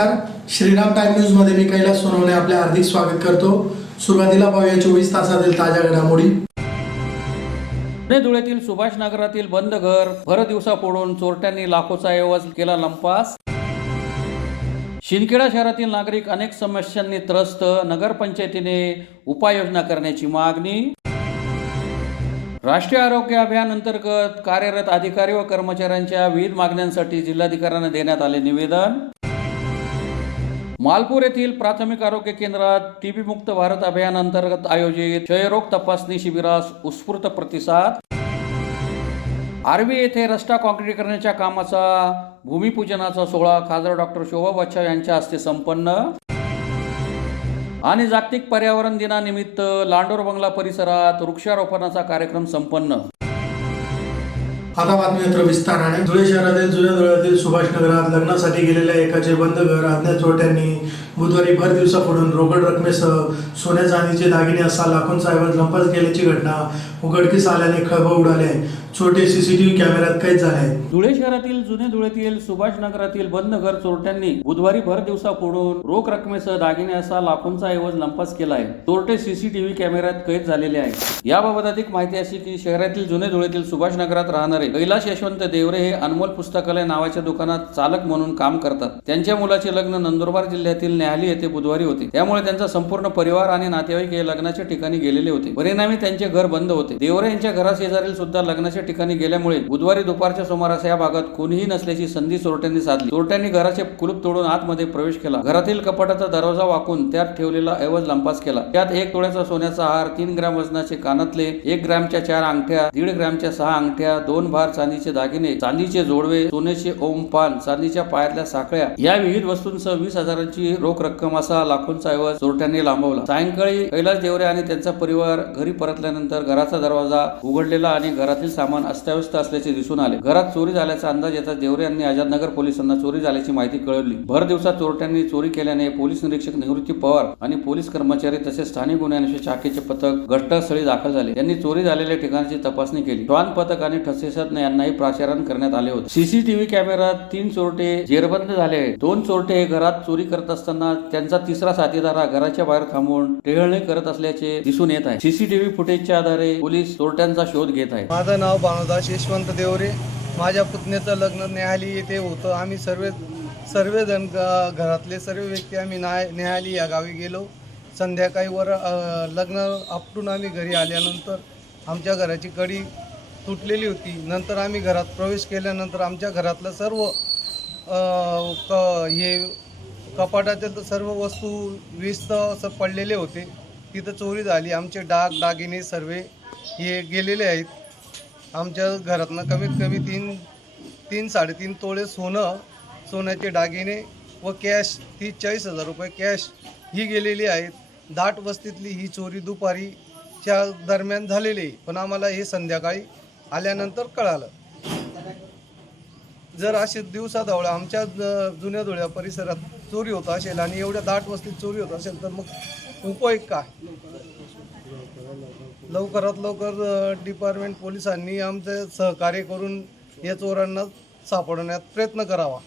नमस्कार, Shriram time news मध्ये मी कैलास सोनवणे आपले हार्दिक स्वागत करतो। सुरुवातीला पाहूया 24 तासातील ताज्या घडामोडी। धुळ्यातील सुभाष नगरातील बंद घर भर दिवसा फोडून चोरट्यांनी लाखोचा ऐवज केला लंपास। शिंदखेडा शहरातील नागरिक अनेक समस्यांनी त्रस्त, नगरपंचायतीने उपाययोजना करण्याची मागणी। राष्ट्रीय आरोग्य अभियान अंतर्गत कार्यरत अधिकारी व कर्मचाऱ्यांच्या विविध मागण्यांसाठी जिल्हाधिकाऱ्यांना देण्यात आले निवेदन। मालपूर येथील प्राथमिक आरोग्य केंद्रात टीबी मुक्त भारत अभियान अंतर्गत आयोजित क्षयरोग तपासणी शिबिरास उत्स्फूर्त प्रतिसाद। आर्वी येथे रस्ता काँक्रीटीकरणाच्या कामाचा भूमिपूजनाचा सोहळा खासदार डॉक्टर शोभा बच्छाव यांच्या हस्ते संपन्न। आणि जागतिक पर्यावरण दिनानिमित्त लांडोर बंगला परिसरात वृक्षारोपणाचा कार्यक्रम संपन्न। आता बातमी विस्ताराने। धुळे शहरातील जुन्या धुळ्यातील सुभाष नगरात लग्नासाठी गेलेल्या एकाचे बंद घर अज्ञात चोरट्यांनी बुधवारी भर दिवसा फोडून रोकड रकमेसह सोन्या चांदीचे दागिने असा लाखोंचा ऐवज लंपास केल्याची घटना उघडकीस आल्याने खळबळ उडाली आहे। छोटे सीसीटीव्ही कॅमेऱ्यात कैद झाले आहेत। धुळे शहरातील जुने धुळ्यातील सुभाष नगरातील बंद घर चोरट्यांनी बुधवारी भर दिवसा फोडून रोख रकमेसह दागिने असा लाखोंचा ऐवज लंपास केला आहे। चोरटे सीसीटीव्ही कॅमेऱ्यात कैद झालेले आहेत। याबाबत अधिक माहिती अशी की शहरातील जुने धुळ्यातील सुभाष नगरात राहणारे कैलास यशवंत देवरे हे अनमोल पुस्तकालय नावाच्या दुकानात चालक म्हणून काम करतात। त्यांच्या मुलाचे लग्न नंदुरबार जिल्ह्यातील न्याहाली येथे बुधवारी होते, त्यामुळे त्यांचा संपूर्ण परिवार आणि नातेवाईक हे लग्नाच्या ठिकाणी गेलेले होते। परिणामी त्यांचे घर बंद होते। देवरे यांच्या घराशेजारील सुद्धा लग्नाच्या ठिकाणी गेल्यामुळे बुधवारी दुपारच्या सुमारास या भागात कोणीही नसल्याची संधी चोरट्यांनी साधली। चोरट्यांनी घराचे कुलूप तोडून आतमध्ये प्रवेश केला। घरातील कपाटाचा दरवाजा वाकून त्यात ठेवलेला ऐवज लंपास केला। त्यात 1 तोळ्याचा सोन्याचा हार, 3 ग्रॅम वजनाचे कानातले, 1 ग्रॅमच्या 4 अंगठ्या, 1.5 ग्रॅमच्या 6 अंगठ्या, 2 भार चांदीचे दागिने, चांदीचे जोडवे, सोन्याचे ओम पान, चांदीच्या पायातल्या साखळ्या या विविध वस्तूंसह 20,000ची रोख रक्कम असा लाखोंचा ऐवज चोरट्यांनी लांबवला। सायंकाळी कैलास देवरे आणि त्यांचा परिवार घरी परतल्यानंतर घराचा दरवाजा उघडलेला आणि घरातील सामान अस्ताव्यस्त असल्याचे दिसून आले। घरात चोरी झाल्याचा अंदाज येताच देवरे यांनी आझादनगर पोलिसांना चोरी झाल्याची माहिती कळवली। भर दिवसात चोरट्यांनी चोरी केल्याने पोलीस निरीक्षक निवृत्ती पवार आणि पोलीस कर्मचारी तसेच स्थानिक गुन्हे अन्वेषण शाखेचे पथक घटनास्थळी दाखल झाले। त्यांनी चोरी झालेल्या ठिकाणाची तपासणी केली। श्वान पथक आणि ठसेतज्ञ यांनाही प्राचारण करण्यात आले होते। सीसीटीव्ही कॅमेऱ्यात 3 चोरटे जेरबंद झाले आहेत। 2 चोरटे हे घरात चोरी करत असताना त्यांचा तिसरा साथीदार हा घराच्या बाहेर थांबून टेहळणी करत असल्याचे दिसून येत आहे। सीसीटीव्ही फुटेजच्या आधारे पोलीस चोरट्यांचा शोध घेत आहेत। माझं नाव भानुदास यशवंत देवरे। माझ्या पुतण्याचं लग्न न्याहाली येथे होतं। आम्ही सर्वजण घरातले सर्व व्यक्ती आम्ही न्याहाली या गावी गेलो। संध्याकाळी लग्न आपटून आम्ही घरी आल्यानंतर आमच्या घराची कडी तुटलेली होती। नंतर आम्ही घरात प्रवेश केल्यानंतर आमच्या घरातलं सर्व कपाटाचे सर्व वस्तू विस्त असं पडलेले होते। तिथं चोरी झाली। आमचे दागिने सर्व हे गेलेले आहेत। आमच्या घरातनं कमीत कमी 3-3.5 तोळे सोन्याचे दागिने व कॅश 30-40 हजार रुपये कॅश ही गेलेली आहेत। दाट वस्तीतली ही चोरी दुपारीच्या दरम्यान झालेली आहे, पण आम्हाला हे संध्याकाळी आल्यानंतर कळालं। जर असे दिवसाढवळा आमच्या जुन्या धुळ्या परिसरात चोरी होत असेल आणि एवढ्या दाट वस्तीत चोरी होत असेल तर मग उपयोग काय? लवकरात लवकर डिपार्टमेंट पोलिसांनी आमचे सहकार्य करून या चोरांना सापडण्यात प्रयत्न करावा।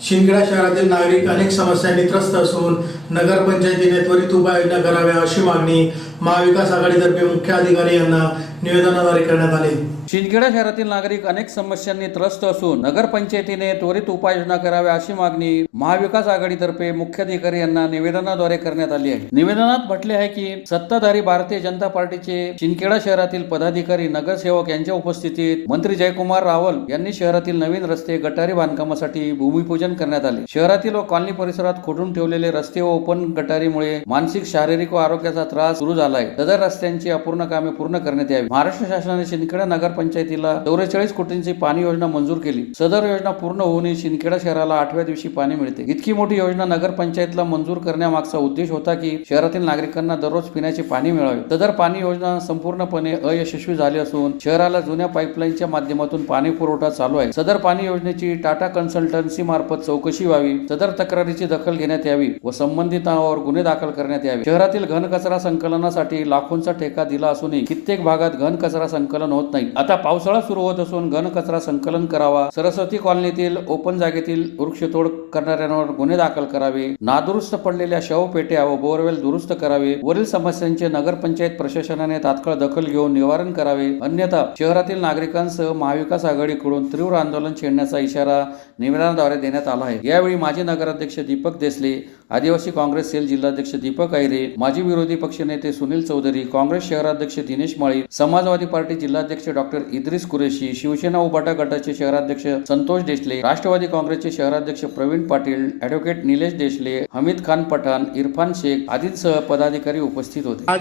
शिंदखेडा शहरातील नागरिक अनेक समस्यांनी त्रस्त असून नगरपंचायतीने त्वरित उपाययोजना कराव्या अशी मागणी महाविकास आघाडीतर्फे मुख्य अधिकारी यांना निवेदनाद्वारे करण्यात आली। शिंदखेडा शहरातील नागरिक अनेक समस्यांनी त्रस्त असून नगरपंचायतीने त्वरित उपाययोजना कराव्या अशी मागणी महाविकास आघाडीतर्फे मुख्याधिकारी यांना निवेदनाद्वारे करण्यात आली आहे। निवेदनात म्हटले आहे की सत्ताधारी भारतीय जनता पार्टीचे शिंदखेडा शहरातील पदाधिकारी, नगरसेवक यांच्या उपस्थितीत मंत्री जयकुमार रावल यांनी शहरातील नवीन रस्ते, गटारी बांधकामासाठी भूमिपूजन करण्यात आले। शहरातील व कॉलनी परिसरात खोदून ठेवलेले रस्ते व ओपन गटारीमुळे मानसिक, शारीरिक व आरोग्याचा त्रास सुरू झाला आहे। सदर रस्त्यांची अपूर्ण कामे पूर्ण करण्यात यावी। महाराष्ट्र शासनाने शिंदखेडा नगरपंचायतीला 44 कोटींची पाणी योजना मंजूर केली। सदर योजना पूर्ण होऊन शिंदखेडा शहराला 8व्या दिवशी पाणी मिळते। इतकी मोठी योजना नगरपंचायतीला मंजूर करण्यामागचा उद्देश होता की शहरातील नागरिकांना दररोज पिण्याचे पाणी मिळावे। सदर पाणी योजना संपूर्णपणे अयशस्वी झाली असून शहराला जुन्या पाईपलाईनच्या माध्यमातून पाणी पुरवठा चालू आहे। सदर पाणी योजनेची टाटा कन्सल्टन्सी मार्फत चौकशी व्हावी। सदर तक्रारीची दखल घेण्यात यावी व संबंधितांवर गुन्हे दाखल करण्यात यावे। शहरातील घनकचरा संकलनासाठी लाखोंचा ठेका दिला असूनही कित्येक भागात घन कचरा संकलन होत नाही. आता पावसाळा सुरू होत असून घन कचरा संकलन करावा. सरस्वती कॉलनीतील ओपन जागेतील वृक्षतोड करणाऱ्यांवर गुन्हे दाखल करावे. नादुरुस्त पडलेल्या शवपेट्या व बोरवेल दुरुस्त करावे. वरील समस्यांचे नगरपंचायत प्रशासनाने तात्काळ दखल घेऊन निवारण करावे. अन्यथा शहरातील नागरिकांसह महाविकास आघाडीकडून तीव्र आंदोलन छेडण्याचा इशारा निवेदनाद्वारे देण्यात आला आहे. यावेळी माजी नगराध्यक्ष दीपक देसले, आदिवासी काँग्रेस सेल जिल्हाध्यक्ष दीपक आहिरे, माजी विरोधी पक्षनेते सुनील चौधरी, काँग्रेस शहराध्यक्ष दिनेश माळी, समाजवादी पार्टी जिल्हाध्यक्ष डॉक्टर इद्रिस कुरेशी, शिवसेना उबाटा गटाचे शहराध्यक्ष संतोष देशले, राष्ट्रवादी काँग्रेसचे शहराध्यक्ष प्रवीण पाटील, ॲडव्होकेट निलेश देशले, हमीद खान पठाण, इरफान शेख आदींसह पदाधिकारी उपस्थित होते. आज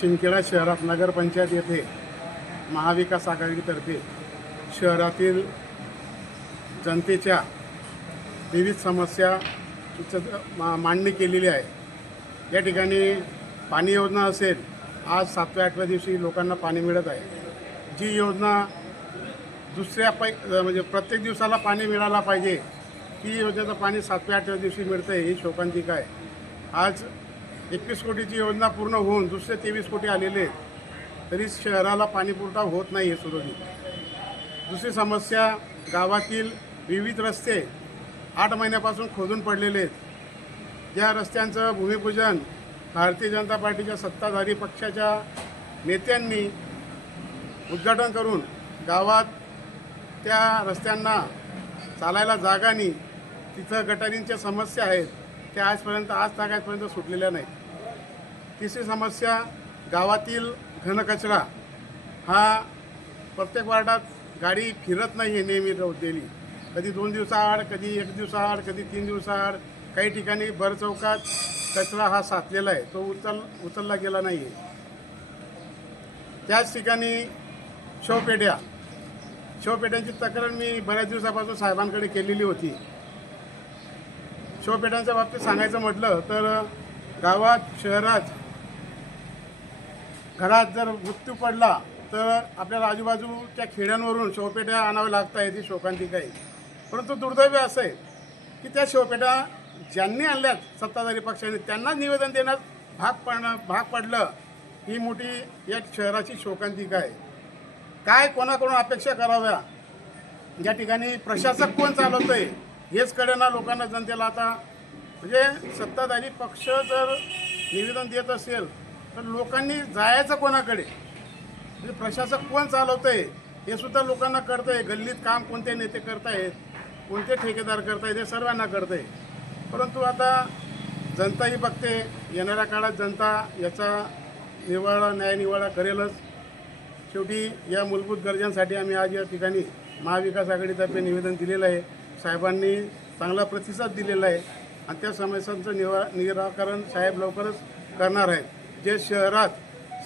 शिंदखेडा शहरात नगरपंचायत येथे महाविकास आघाडीतर्फे शहरातील जनतेच्या विविध समस्या मांडणी केलेली आहे. या ठिकाणी पाणी योजना असेल, आज 7व्या 8व्या दिवशी लोकांना पाणी मिळत आहे. जी योजना म्हणजे प्रत्येक दिवसाला पाणी मिळायला पाहिजे, ती योजनेचं पाणी 7व्या 8व्या दिवशी मिळतं आहे, ही शोकांतिका आहे. आज 21 कोटीची योजना पूर्ण होऊन दुसरे 23 कोटी आलेले आहेत, तरी शहराला पाणीपुरवठा होत नाही. हे सुरळीत. दुसरी समस्या, गावातील विविध रस्ते 8 महिन्यापासून खोदून पडलेले आहेत. ज्या रस्त्यांचं भूमिपूजन भारतीय जनता पार्टीच्या सत्ताधारी पक्षाच्या नेत्यांनी उद्घाटन करून गावात त्या रस्त्यांना चालायला जागा नाही, तिथं गटारींच्या समस्या आहेत, त्या आज तागायपर्यंत सुटलेल्या नाहीत. तिसरी समस्या, गावातील घनकचरा हा प्रत्येक वार्डात गाडी फिरत नाही आहे नेहमी डेली. कधी 2 दिवसाआड, कधी 1 दिवसाआड, कधी 3 दिवसाआड. काही ठिकाणी भर चौकात कचरा हा साचलेला आहे, तो उचलला गेला नाही आहे. त्याच ठिकाणी शवपेट्यांची तक्रार मी बऱ्याच दिवसापासून साहेबांकडे केलेली होती. शवपेट्यांच्या बाबतीत सांगायचं म्हटलं तर गावात, शहरात, घरात जर मृत्यू पडला तर आपल्याला आजूबाजूच्या खेड्यांवरून शवपेट्या आणाव्या लागत आहेत. ही शोकांतिका आहे. परंतु दुर्दैव असं आहे की त्या शवपेट्या ज्यांनी आणल्यात सत्ताधारी पक्षाने, त्यांनाच निवेदन देण्यास भाग पडलं. ही मोठी या शहराची शोकांतिका आहे. काय कोणाकडून अपेक्षा कराव्या, या ठिकाणी प्रशासक कोण चालवतं आहे हेच कळेना लोकांना, जनतेला. आता म्हणजे सत्ताधारी पक्ष जर निवेदन देत असेल तर लोकांनी जायचं कोणाकडे, म्हणजे प्रशासक कोण चालवतं आहे हे सुद्धा लोकांना कळतं आहे. गल्लीत काम कोणते नेते करतायत, कोणते ठेकेदार करतायत, हे सर्वांना कळतं आहे. परंतु आता जनताही बघते. येणाऱ्या काळात जनता याचा न्याय निवाडा करेलच. शेवटी या मूलभूत गरजांसाठी आम्ही आज या ठिकाणी महाविकास आघाडीतर्फे निवेदन दिलेलं आहे. साहेबांनी चांगला प्रतिसाद दिलेला आहे आणि त्या समस्यांचं निराकरण साहेब लवकरच करणार आहेत. जे शहरात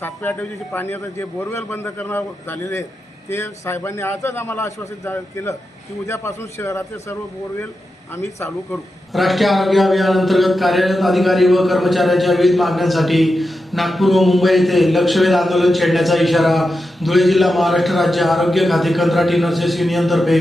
7व्या 8व्या दिवशी पाणी आता जे बोरवेल बंद करणार झालेले आहेत, ते साहेबांनी आजच आम्हाला आश्वासित केलं की उद्यापासून शहरातले सर्व बोरवेल आम्ही चालू करू. राष्ट्रीय आरोग्य अभियानांतर्गत कार्यरत अधिकारी व कर्मचाऱ्यांच्या विविध मागण्यांसाठी नागपूर व मुंबई येथे लक्षवेध आंदोलन छेडण्याचा इशारा धुळे जिल्हा महाराष्ट्र राज्य आरोग्य खाते कंत्राटी नर्सेस युनियन तर्फे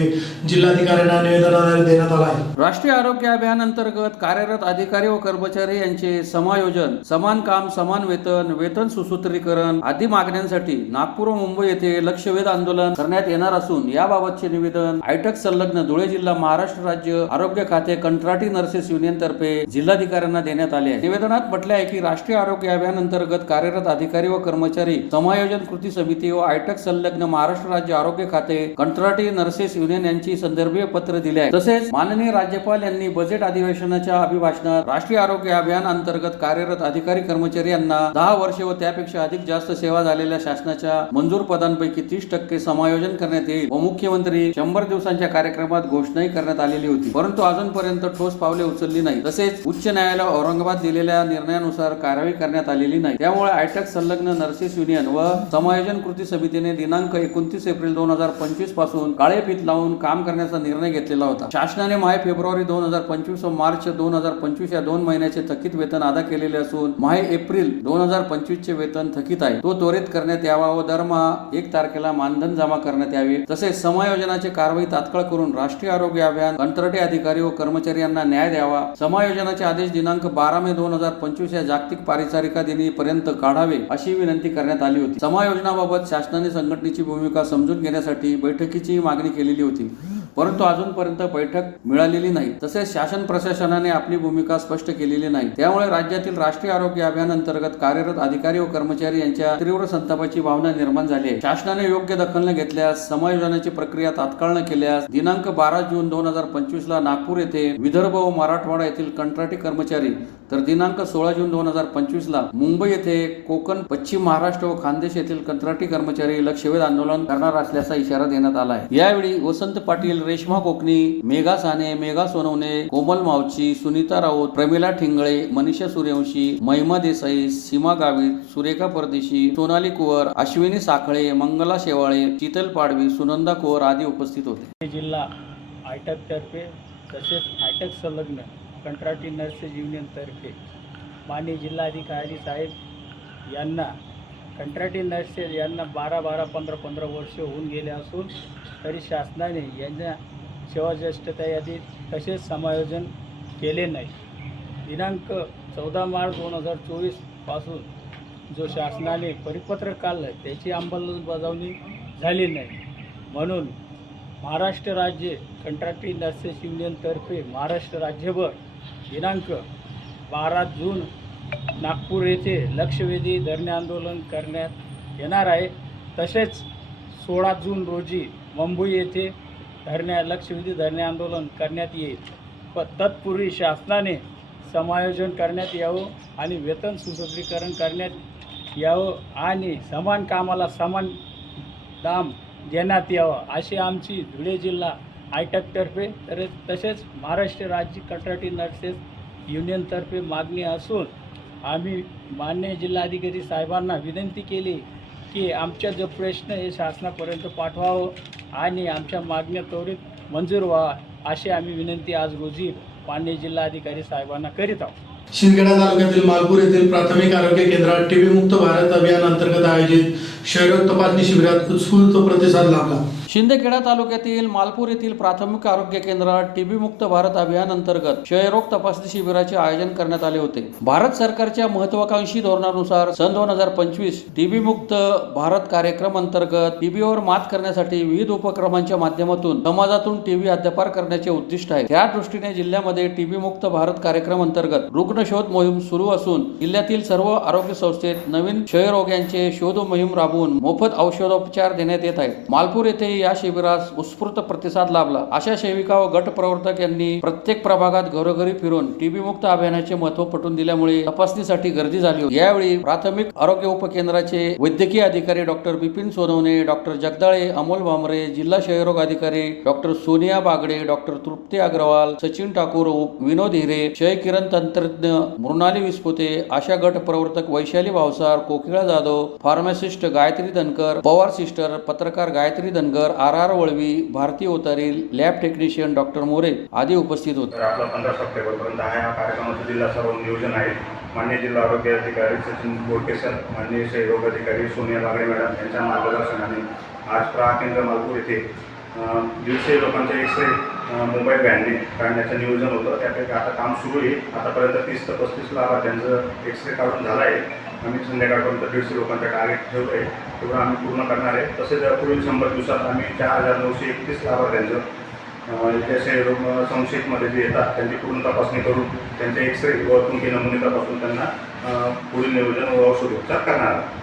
जिल्हाधिकाऱ्यांना निवेदनाद्वारे देण्यात आला आहे. राष्ट्रीय आरोग्य अभियान अंतर्गत कार्यरत अधिकारी व कर्मचारी यांचे समायोजन, समान काम समान वेतन, वेतन सुसूत्रीकरण आदी मागण्यांसाठी नागपूर व मुंबई येथे लक्षवेध आंदोलन करण्यात येणार असून याबाबतचे निवेदन आयटक संलग्न धुळे जिल्हा महाराष्ट्र राज्य आरोग्य खाते कंत्राटी नर्सेस युनियन तर्फे जिल्हाधिकाऱ्यांना देण्यात आले आहे. निवेदनात म्हटले आहे की राष्ट्रीय आरोग्य अभियान अंतर्गत कार्यरत अधिकारी व कर्मचारी समायोजन कृती समिती व आयटक संलग्न महाराष्ट्र राज्य आरोग्य खाते कंत्राटी नर्सेस युनियन यांची संदर्भीय पत्र दिले आहे. तसेच माननीय राज्यपाल यांनी बजेट अधिवेशनाच्या अभिभाषणात राष्ट्रीय आरोग्य अभियान अंतर्गत कार्यरत अधिकारी कर्मचारी यांना 10 वर्षे व त्यापेक्षा अधिक जास्त सेवा झालेल्या शासनाच्या मंजूर पदांपैकी 30% समायोजन करण्यात येईल व मुख्यमंत्री 100 दिवसांच्या कार्यक्रमात घोषणाही करण्यात आलेली होती. परंतु अजूनपर्यंत ठोस पावले उचलली नाही. तसेच उच्च न्यायालय औरंगाबाद दिलेल्या निर्णयानुसार कारवाई करण्यात आलेली नाही. त्यामुळे आयटक संलग्न नर्सेस युनियन व समायोजन कृती समितीने दिनांक 29 एप्रिल 2025 पासून काळे फीत लावून काम करण्याचा निर्णय घेतलेला होता. शासनाने माहे फेब्रुवारी 2025 व मार्च 2025 या 2 महिन्याचे थकीत वेतन अदा केलेले असून माहे एप्रिल 2025 चे वेतन थकीत आहे, तो त्वरित करण्यात यावा व दरमहा 1 तारखेला मानधन जमा करण्यात यावे. तसेच समायोजनाची कारवाई तात्काळ करून राष्ट्रीय आरोग्य अभियान कंत्राटी अधिकारी व कर्मचारी यांना न्याय द्यावा. समायोजनाचे आदेश दिनांक 12 मे 2025 या जागतिक पारिचारिका दिनी पर्यंत काढावे अशी विनंती करण्यात आली होती. समायोजनाबाबत शासनाने संघटनेची भूमिका समजून घेण्यासाठी बैठकीची मागणी केलेली होती, परंतु अजूनपर्यंत बैठक मिळालेली नाही. तसेच शासन प्रशासनाने आपली भूमिका स्पष्ट केलेली नाही. त्यामुळे राज्यातील राष्ट्रीय आरोग्य अभियान अंतर्गत कार्यरत अधिकारी व कर्मचारी यांच्या तीव्र संतापाची भावना निर्माण झाली आहे. शासनाने योग्य दखल न घेतल्यास समायोजनाची प्रक्रिया तात्काळ न केल्यास दिनांक 12 जून 2025 ला नागपूर येथे विदर्भ व मराठवाडा येथील कंत्राटी कर्मचारी, तर दिनांक 16 जून 2025 ला मुंबई येथे कोकण, पश्चिम महाराष्ट्र व खानदेश येथील कंत्राटी कर्मचारी लक्षवेध आंदोलन करणार असल्याचा इशारा देण्यात आला आहे. यावेळी वसंत पाटील, रेश्मा कोकणी, मेघा साने, मेघा सोनवणे, कोमल मावची, सुनीता राऊत, प्रमिला ठिंगळे, मनीषा सूर्यवंशी, महिमा देसाई, सीमा गावित, सुरेखा परदेशी, सोनाली कुवर, अश्विनी साखळे, मंगला शेवाळे, शीतल पाडवी, सुनंदा कुवर आदी उपस्थित होते. जिल्हा आयटक तर्फे तसेच आयटक संलग्न कंत्राटी नर्सेस युनियन तर्फे माननीय जिल्हाधिकारी साहेब यांना कंत्राटी नर्सेस यांना 12-12, 15-15 वर्ष होऊन गेले असून तरी शासनाने यांना सेवाज्येष्ठता यादीत तसेच समायोजन केले नाही. दिनांक 14 मार्च 2024 पासून जो शासनाने परिपत्रक काढलं त्याची अंमलबजावणी झाली नाही. म्हणून महाराष्ट्र राज्य कंत्राटी नर्सेस युनियनतर्फे महाराष्ट्र राज्यभर दिनांक 12 जून नागपूर येथे लक्षवेधी धरणे आंदोलन करण्यात येणार आहे. तसेच 16 जून रोजी मुंबई येथे लक्षवेधी धरणे आंदोलन करण्यात येईल. तत्पूर्वी शासनाने समायोजन करण्यात यावं आणि वेतन सुसूत्रीकरण करण्यात यावं आणि समान कामाला समान दाम देण्यात यावं अशी आमची धुळे जिल्हा आयटकतर्फे तसेच महाराष्ट्र राज्य कंत्राटी नर्सेस युनियनतर्फे मागणी असून आम्ही माननीय जिल्हाधिकारी साहेबांना विनंती केली की आमच्या जो प्रश्न हे शासनापर्यंत पाठवावं आणि आमच्या मागण्या त्वरित मंजूर व्हावा अशी आम्ही विनंती आज रोजी माननीय जिल्हाधिकारी साहेबांना करीत आहोत. शिंदखेडा तालुक्यातील मालपूर येथील प्राथमिक आरोग्य केंद्रात टीबी मुक्त भारत अभियान अंतर्गत आयोजित क्षयरोग तपासणी शिबिरात उत्स्फूर्त प्रतिसाद लाभला. शिंदखेडा तालुक्यातील मालपूर येथील प्राथमिक आरोग्य केंद्रात टीबी मुक्त भारत अभियान अंतर्गत क्षयरोग तपासणी शिबिराचे आयोजन करण्यात आले होते. भारत सरकारच्या महत्वाकांक्षी धोरणानुसार सन 2025 टीबी मुक्त भारत कार्यक्रम अंतर्गत टीबीवर मात करण्यासाठी विविध उपक्रमांच्या माध्यमातून समाजातून टीबी हद्दपार करण्याचे उद्दिष्ट आहे. त्या दृष्टीने जिल्ह्यामध्ये टीबी मुक्त भारत कार्यक्रम अंतर्गत रुग्ण शोध मोहीम सुरू असून जिल्ह्यातील सर्व आरोग्य संस्थेत नवीन क्षयरोग्यांचे शोध मोहीम राबवून मोफत औषधोपचार देण्यात येत आहेत. मालपूर येथे या शिबिरास उत्स्फूर्त प्रतिसाद लाभला. आशा सेविका व गट प्रवर्तक यांनी प्रत्येक प्रभागात घरोघरी फिरून टीबी मुक्त अभियानाचे महत्त्व पटवून दिल्यामुळे तपासणीसाठी गर्दी झाली होती. यावेळी प्राथमिक आरोग्य उपकेंद्राचे वैद्यकीय अधिकारी डॉक्टर बिपिन सोनवणे, डॉक्टर जगदाळे, अमोल भामरे, जिल्हा क्षयरोग अधिकारी डॉक्टर सोनिया बागडे, डॉक्टर तृप्ती अग्रवाल, सचिन ठाकूर, विनोद हिरे, क्षय किरण तंत्रज्ञ मृणाली विस्पुते, आशा गट प्रवर्तक वैशाली भावसार, कोकिळा जाधव, फार्मासिस्ट गायत्री धनकर, पवार सिस्टर, पत्रकार Gayatri Dhangar, RR Valvi, Bharati Otari, lab technician doctor More आदी उपस्थित होते. आपला 15 सप्टेंबरपर्यंत हा कार्यक्रमाचं जिल्हा सर्व नियोजन आहे. माननीय जिल्हा आरोग्य अधिकारी सचिन बोडके सर, माननीय क्षयरोग अधिकारी सोनिया बागडे मॅडम यांच्या मार्गदर्शनाने आज केंद्र मालपूर येथे 150 लोकांचे एक्सरे मुंबई बँडने काढण्याचं नियोजन होतं. त्यापैकी आता काम सुरू आहे. आतापर्यंत 30 ते 35 लाभार्थ्यांचं एक्सरे काढून झाला आहे. आम्ही संध्याकाळपर्यंत 150 लोकांचं टार्गेट ठेवलं आहे, तेवढं आम्ही पूर्ण करणार आहे. तसेच पुढील 100 दिवसात आम्ही 4931 लाभार्थ्यांचं त्या क्षयरोग संशयितमध्ये जे येतात त्यांची पूर्ण तपासणी करून त्यांचे एक्सरे व तुमचे नमुने तपासून त्यांना पुढील नियोजन व औषधोपचार करणार आहे.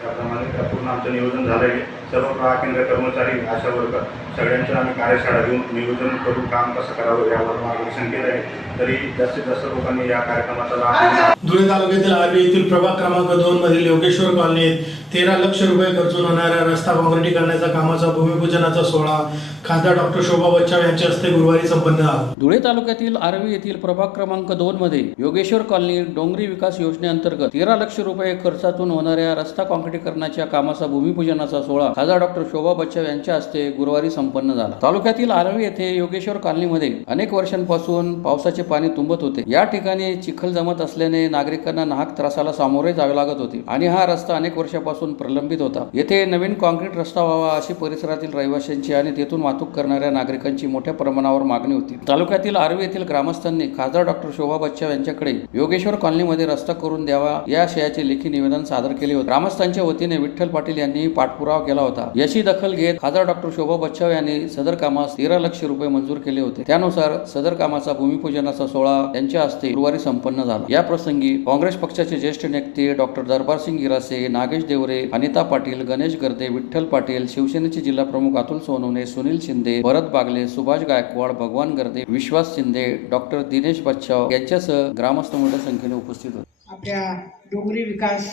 त्याप्रमाणे पूर्ण आमचं नियोजन झालं आहे. सर्व केंद्र कर्मचारी, आशा वर्कर, सगळ्यांचं आम्ही कार्यशाळा घेऊन नियोजन करून काम कसं करावं यावर मार्गदर्शन केलं आहे. तरी जास्तीत जास्त लोकांनी या कार्यक्रमाचा लाभ घेतला. धुळे तालुक्यातील आर्वी येथील प्रभाग क्रमांक 2 मधील योगेश्वर कॉलनीत 13 लाख रुपये खर्चून होणाऱ्या रस्ता काँक्रिटीकरणाचा कामाचा भूमिपूजनाचा सोहळा खासदार डॉक्टर शोभा बच्चाव यांच्या हस्ते गुरुवारी संपन्न झाला. धुळे तालुक्यातील आर्वी येथील प्रभाग क्रमांक 2 मध्ये योगेश्वर कॉलनी डोंगरी विकास योजनेअंतर्गत 13 लाख रुपये खर्चातून होणाऱ्या रस्ता काँक्रिटीकरणाच्या कामाचा भूमिपूजनाचा सोहळा खासदार डॉक्टर शोभा बच्चाव यांच्या हस्ते गुरुवारी संपन्न झाला. तालुक्यातील आर्वी येथे योगेश्वर कॉलनीमध्ये अनेक वर्षांपासून पावसाचे पाणी तुंबत होते. या ठिकाणी चिखल जमत असल्याने नागरिकांना नाहक त्रासाला सामोरे जावे लागत होते आणि हा रस्ता अनेक वर्षापासून प्रलंबित होता. येथे नवीन कॉन्क्रीट रस्ता व्हावा अशी परिसरातील रहिवाशांची आणि तेथून वाहतूक करणाऱ्या नागरिकांची मोठ्या प्रमाणावर मागणी होती. तालुक्यातील आर्वी येथील ग्रामस्थांनी खासदार डॉक्टर शोभा बच्चाव यांच्याकडे योगेश्वर कॉलनीमध्ये रस्ता करून द्यावा या आशयाचे लेखी निवेदन सादर केले होते. ग्रामस्थांच्या वतीने विठ्ठल पाटील यांनी पाठपुरावा केला होता. याची दखल घेत खासदार डॉक्टर शोभा बच्चाव यांनी सदर कामास 13 लाख रुपये मंजूर केले होते. त्यानुसार सदर कामाचा भूमिपूजनाचा सोहळा त्यांच्या हस्ते गुरुवारी संपन्न झाला. या प्रसंगी काँग्रेस पक्षाचे ज्येष्ठ नेते डॉक्टर दरबारसिंग गिरासे, नागेश देवरे, अनिता पाटील, गणेश गर्दे, विठ्ठल पाटील, शिवसेनेचे जिल्हा प्रमुख अतुल सोनवणे, सुनील शिंदे, भरत बागले, सुभाष गायकवाड, भगवान गर्दे, विश्वास शिंदे, डॉक्टर दिनेश बच्चाव यांच्यासह ग्रामस्थ मोठ्या संख्येने उपस्थित होते. आपल्या डोंगरी विकास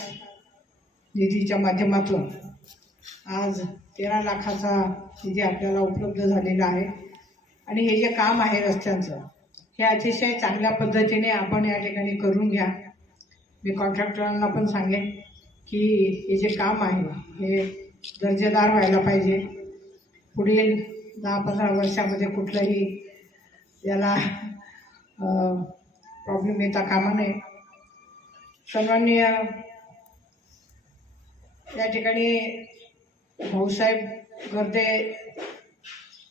निधीच्या माध्यमातून आज 13 लाखाचा निधी आपल्याला उपलब्ध झालेला आहे आणि हे जे काम आहे रस्त्यांचं हे अतिशय चांगल्या पद्धतीने आपण या ठिकाणी करून घ्या. मी कॉन्ट्रॅक्टरांना पण सांगेन की हे जे काम आहे हे दर्जेदार व्हायला पाहिजे. पुढील 10-15 वर्षामध्ये कुठलंही याला प्रॉब्लेम येता कामा नये. सन्माननीय या ठिकाणी भाऊसाहेब गर्दे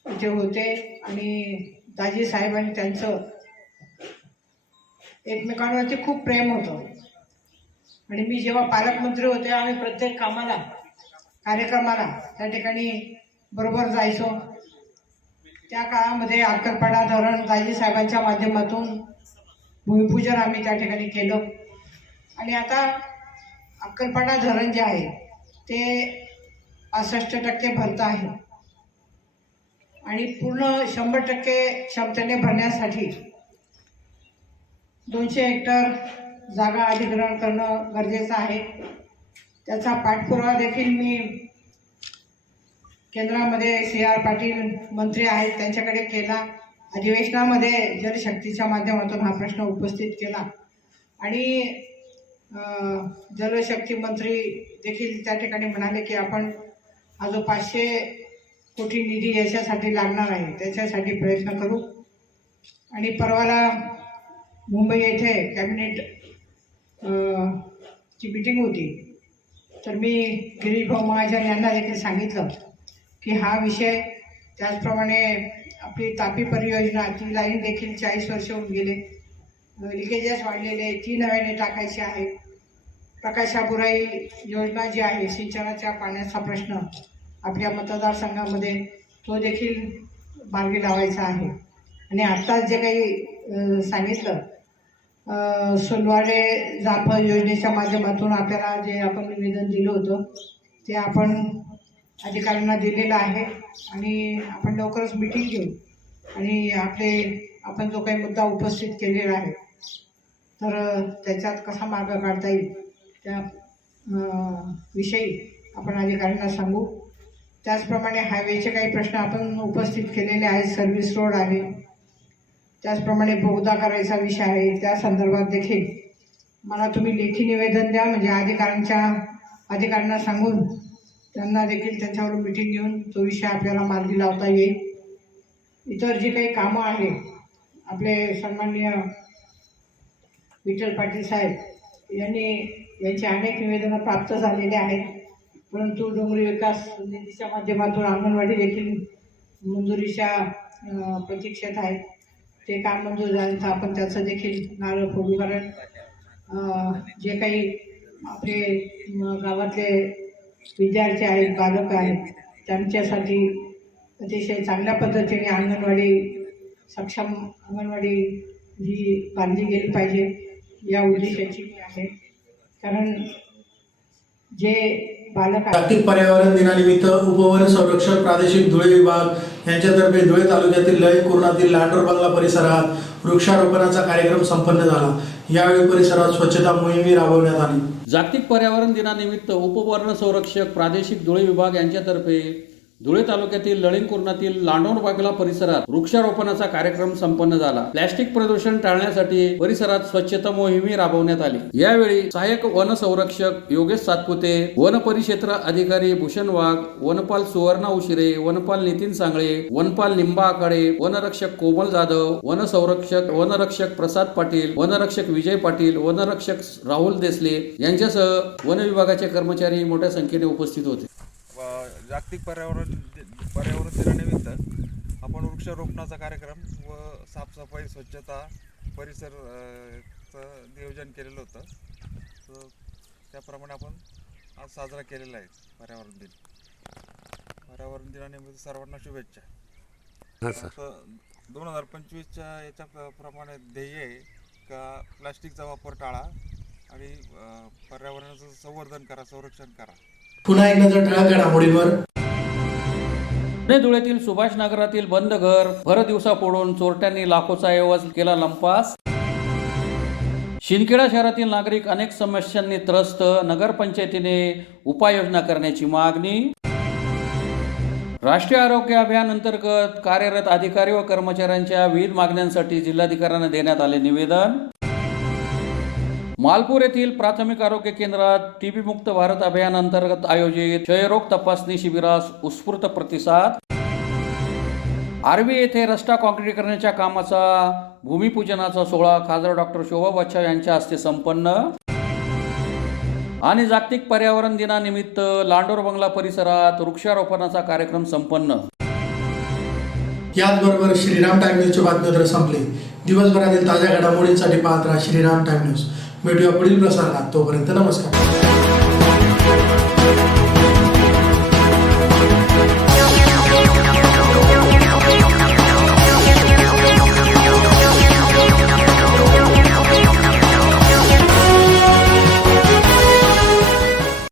इथे होते आणि दाजी साहेब आणि त्यांचं एकमेकांवरती खूप प्रेम होतं आणि मी जेव्हा पालकमंत्री होते आम्ही प्रत्येक कामाला कार्यक्रमाला त्या ठिकाणी बरोबर जायचो. त्या काळामध्ये अक्कलपाडा धरण दाजी साहेबांच्या माध्यमातून भूमिपूजन आम्ही त्या ठिकाणी केलं आणि आता अक्कलपाडा धरण जे आहे ते 65% भरतं आहे आणि पूर्ण 100% क्षमतेने भरण्यासाठी 200 हेक्टर जागा अधिग्रहण करणं गरजेचं आहे. त्याचा पाठपुरावा देखील मी केंद्रामध्ये CR पाटील मंत्री आहेत त्यांच्याकडे केला. अधिवेशनामध्ये जलशक्तीच्या माध्यमातून हा प्रश्न उपस्थित केला आणि जलशक्ती मंत्री देखील त्या ठिकाणी म्हणाले की आपण हा जो 500 कोटी निधी याच्यासाठी लागणार आहे त्याच्यासाठी प्रयत्न करू. आणि परवाला मुंबई येथे कॅबिनेट ची मीटिंग होती तर मी गिरीश भाऊ महाजन यांना देखील सांगितलं की हा विषय त्याचप्रमाणे आपली तापी परियोजना ती लाईन देखील 40 वर्ष होऊन गेले, लिकेजेस वाढलेले, ती नव्याने टाकायची आहे. प्रकाशाबुराई योजना जी आहे सिंचनाच्या पाण्याचा प्रश्न आपल्या मतदारसंघामध्ये तो देखील मार्गी लावायचा आहे. आणि आत्ताच जे काही सांगितलं सोनवाडे जाफळ योजनेच्या माध्यमातून आपल्याला जे आपण निवेदन दिलं होतं ते आपण अधिकाऱ्यांना दिलेलं आहे आणि आपण लवकरच मीटिंग घेऊ आणि आपण जो काही मुद्दा उपस्थित केलेला आहे तर त्याच्यात कसा मार्ग काढता येईल त्या विषयी आपण अधिकाऱ्यांना सांगू. त्याचप्रमाणे हायवेचे काही प्रश्न आपण उपस्थित केलेले आहेत. सर्व्हिस रोड आहे, त्याचप्रमाणे बोगदा करायचा विषय आहे, त्या संदर्भात देखील मला तुम्ही लेखी निवेदन द्या म्हणजे अधिकाऱ्यांना सांगून त्यांना देखील त्यांच्यावर मीटिंग घेऊन तो विषय आपल्याला मार्गी लावता येईल. इतर जी काही कामं आहे आपले सन्माननीय विठ्ठल पाटील साहेब यांची अनेक निवेदनं प्राप्त झालेली आहेत, परंतु डोंगरी विकास निधीच्या माध्यमातून अंगणवाडी देखील मंजुरीच्या प्रतीक्षेत आहेत. ते काम मंजूर झाल्यानंतर आपण त्याचं देखील नारळ फोडू. कारण जे काही आपले गावातले विद्यार्थी आहेत, बालक आहेत, त्यांच्यासाठी अतिशय चांगल्या पद्धतीने सक्षम अंगणवाडी ही बांधली गेली पाहिजे या उद्देशाची आहे. कारण जे बालक जागतिक पर्यावरण दिनानिमित्त उपवन संरक्षण प्रादेशिक धुळे विभाग यांच्यातर्फे धुळे तालुक्यातील लय कुर्णातील लांडोर बंगला परिसरात वृक्षारोपणाचा कार्यक्रम संपन्न झाला। यावेळी परिसरात स्वच्छता मोहीम राबवण्यात आली। जागतिक पर्यावरण दिनानिमित्त उपवर्ण संरक्षक प्रादेशिक धुळे विभाग यांच्यातर्फे धुळे तालुक्यातील लळिंगकुर्णातील लांडोर बंगला परिसरात वृक्षारोपणाचा कार्यक्रम संपन्न झाला। प्लास्टिक प्रदूषण टाळण्यासाठी परिसरात स्वच्छता मोहीम राबवण्यात आली। यावेळी सहाय्यक वन संरक्षक योगेश सातपुते, वन परिक्षेत्र अधिकारी भूषण वाघ, वनपाल सुवर्णा उशिरे, वनपाल नितीन सांगळे, वनपाल निंबा आकाडे, वनरक्षक कोमल जाधव, वनरक्षक प्रसाद पाटील, वनरक्षक विजय पाटील, वनरक्षक राहुल देसले यांच्यासह वन विभागाचे कर्मचारी मोठ्या संख्येने उपस्थित होते। जागतिक पर्यावरण दिनानिमित्त आपण वृक्षारोपणाचा कार्यक्रम व साफसफाई स्वच्छता परिसरचं नियोजन केलेलं होतं, तर त्याप्रमाणे आपण आज साजरा केलेला आहे पर्यावरण दिन। पर्यावरण दिनानिमित्त सर्वांना शुभेच्छा। 2025च्या याच्याप्रमाणे ध्येय आहे का प्लास्टिकचा वापर टाळा आणि पर्यावरणाचं संवर्धन करा, संरक्षण करा। पुन्हा एक नजर ठळक घडामोडींवर। पुणे धुळ्यातील सुभाष नगरातील बंद घर भर दिवसा फोडून चोरट्यांनी लाखोचा ऐवज केला लंपास। शिंदखेडा शहरातील नागरिक अनेक समस्यांनी त्रस्त, नगरपंचायतीने उपाययोजना करण्याची मागणी। राष्ट्रीय आरोग्य अभियान अंतर्गत कार्यरत अधिकारी व कर्मचाऱ्यांच्या विविध मागण्यांसाठी जिल्हाधिकाऱ्यांना देण्यात आले निवेदन। मालपूर येथील प्राथमिक आरोग्य केंद्रात टीबी मुक्त भारत अभियान अंतर्गत आयोजित क्षयरोग तपासणी शिबिरास उत्स्फूर्त प्रतिसाद। आर्वी येथे रस्ता काँक्रीटीकरणाच्या कामाचा भूमिपूजनाचा सोहळा खासदार डॉक्टर शोभा बच्छाव यांच्या हस्ते संपन्न। आणि जागतिक पर्यावरण दिनानिमित्त लांडोर बंगला परिसरात वृक्षारोपणाचा कार्यक्रम संपन्न। याचबरोबर श्रीराम टाइम न्यूजचे बातमीपत्र संपले। दिवसभरातील ताज्या घडामोडींसाठी पाहत राहा श्रीराम टाइम न्यूज। भेटूया पुढील प्रसारणात, तोपर्यंत नमस्कार।